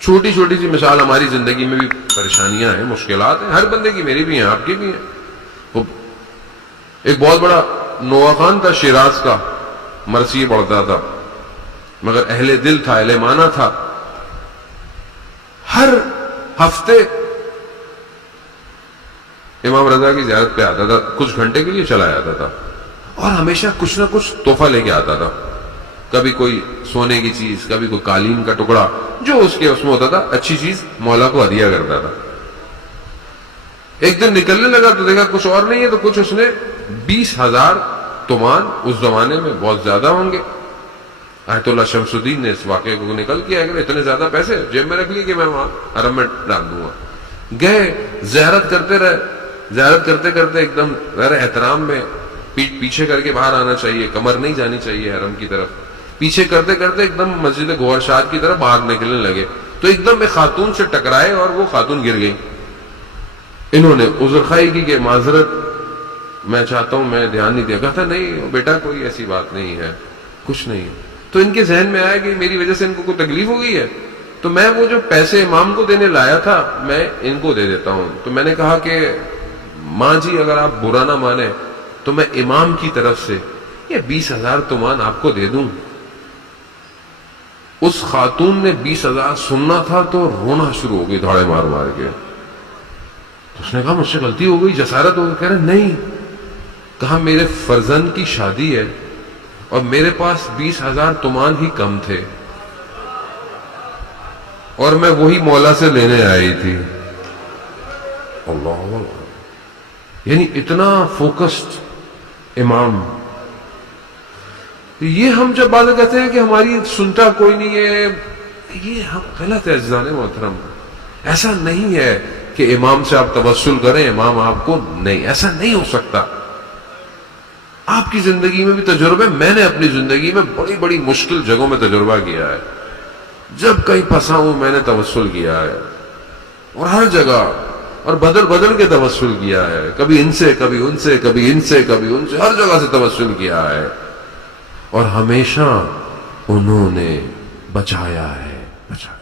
چھوٹی چھوٹی سی مثال، ہماری زندگی میں بھی پریشانیاں ہیں، مشکلات ہیں، ہر بندے کی، میری بھی ہیں، آپ کی بھی ہیں۔ ایک بہت بڑا نواخان تھا شیراز کا، مرثیے پڑھتا تھا، مگر اہل دل تھا، اہل معنی تھا۔ ہر ہفتے امام رضا کی زیارت پہ آتا تھا، کچھ گھنٹے کے لیے چلا جاتا تھا، اور ہمیشہ کچھ نہ کچھ تحفہ لے کے آتا تھا، کبھی کوئی سونے کی چیز، کبھی کوئی قالین کا ٹکڑا، جو اس کے اس میں ہوتا تھا اچھی چیز مولا کو ہدیہ کرتا تھا۔ ایک دن نکلنے لگا تو دیکھا کچھ اور نہیں ہے، تو کچھ اس نے 20,000 تومان، اس زمانے میں بہت زیادہ ہوں گے، آیت اللہ شمس الدین نے اس واقعے کو نکل کیا کہ اتنے زیادہ پیسے جیب میں رکھ لی کہ میں وہاں حرم میں ڈال دوں گا۔ گئے، زیارت کرتے رہے، زیارت کرتے کرتے ایک دم غیر احترام میں پیٹ پیچھے کر کے باہر آنا چاہیے، کمر نہیں جانی چاہیے حرم کی طرف، پیچھے کرتے کرتے ایک دم مسجد گوہر شاد کی طرف باہر نکلنے لگے، تو ایک دم ایک خاتون سے ٹکرائے اور وہ خاتون گر گئی۔ انہوں نے عذر خواہی کی کہ معذرت، میں چاہتا ہوں، میں دھیان نہیں دیا۔ کہتا نہیں بیٹا کوئی ایسی بات نہیں ہے، کچھ نہیں۔ تو ان کے ذہن میں آیا کہ میری وجہ سے ان کو کوئی تکلیف ہو گئی ہے، تو میں وہ جو پیسے امام کو دینے لایا تھا میں ان کو دے دیتا ہوں۔ تو میں نے کہا کہ ماں جی اگر آپ برا نہ مانے تو میں امام کی طرف سے یہ 20,000 تومان آپ کو دے دوں۔ اس خاتون نے 20,000 سننا تھا تو رونا شروع ہو گئی دھاڑے مار مار کے۔ تو اس نے کہا مجھ سے غلطی ہو گئی، جسارت ہو گئی۔ کہہ رہے نہیں، کہا میرے فرزند کی شادی ہے اور میرے پاس 20,000 تومان ہی کم تھے اور میں وہی مولا سے لینے آئی تھی۔ اللہ اللہ، یعنی اتنا فوکسڈ امام۔ یہ ہم جب بات کہتے ہیں کہ ہماری سنتا کوئی نہیں ہے، یہ ہم غلط ہے عزیزان محترم۔ ایسا نہیں ہے کہ امام سے آپ توسل کریں، امام آپ کو نہیں، ایسا نہیں ہو سکتا۔ آپ کی زندگی میں بھی تجربے، میں نے اپنی زندگی میں بڑی بڑی مشکل جگہوں میں تجربہ کیا ہے، جب کہیں پھنسا ہوں میں نے توسل کیا ہے، اور ہر جگہ، اور بدل بدل کے توسل کیا ہے، کبھی ان سے، کبھی ان سے، کبھی ان سے، کبھی ان سے، ہر جگہ سے توسل کیا ہے، اور ہمیشہ انہوں نے بچایا ہے، بچایا۔